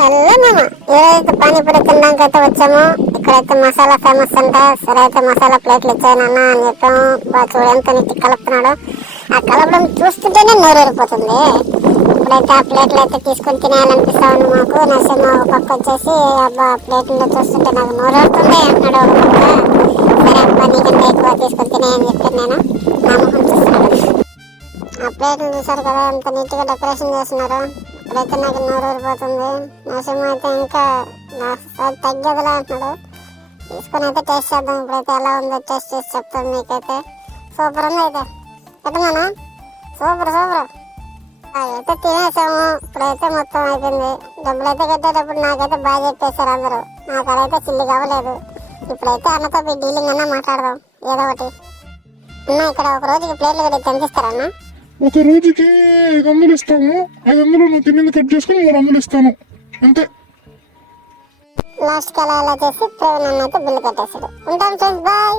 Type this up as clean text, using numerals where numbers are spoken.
Hello మామ, ఏదైతే పానీపూరి తినడానికి అయితే వచ్చామో ఇక్కడైతే మసాలా ఫేమస్ అంట. సరే అయితే మసాలా ప్లేట్లు ఇచ్చానన్నా అని చెప్పాము. చూడు ఎంత నీటి కలుపుతున్నాడు. ఆ కలపడం చూస్తుంటేనే నోరూరిపోతుంది. ఇప్పుడైతే ఆ ప్లేట్లు అయితే తీసుకొని తినేయాలనిపిస్తా ఉంది మాకు. నరసింహ ఒక పక్క వచ్చేసి అబ్బా ప్లేట్లో చూస్తుంటే నాకు నోరూరుతుంది అంటున్నాడు ఒక పక్క. సరే అబ్బా నీకంటే ఎక్కువ తీసుకొని తినేయని చెప్పాను నేను. నా ముఖం చూస్తున్నాడు. ఆ ప్లేట్లు చూసారు కదా ఎంత నీట్గా డెకరేషన్ చేస్తున్నారు. ఇప్పుడైతే నాకు నోరూరిపోతుంది. నరసింహ అయితే ఇంకా నా తగ్గేదిలా అంటున్నాడు. తీసుకొని అయితే టేస్ట్ చేద్దాం. ఇప్పుడైతే ఎలా ఉందో టేస్ట్ చేసి చెప్తాను మీకైతే. సూపర్ ఉంది అయితే పెట్టమన్నా. సూపర్ సూపర్ అయితే తినేసాము. ఇప్పుడైతే మొత్తం అయిపోయింది. డబ్బులు అయితే కట్టేటప్పుడు నాకైతే బాగా చెప్పేశారు అందరూ. నాకు అదైతే చిల్లి కావలేదు. ఇప్పుడైతే అన్నతో డీలింగ్ అన్నా మాట్లాడదాం ఏదో ఒకటి. అన్న ఇక్కడ ఒక రోజుకి ప్లేట్లు కట్టి తెంపిస్తారన్నా? ఒక రోజుకి 500 ఇస్తాము. 500 నువ్వు తినేది కట్ చేసుకుని 300 ఇస్తాను అంతే. లాస్ట్కి అలా చేసి ప్రవీణ్ అన్న అయితే బిల్లు కట్టేశాడు. ఉంటాం ఫ్రెండ్స్, బాయ్.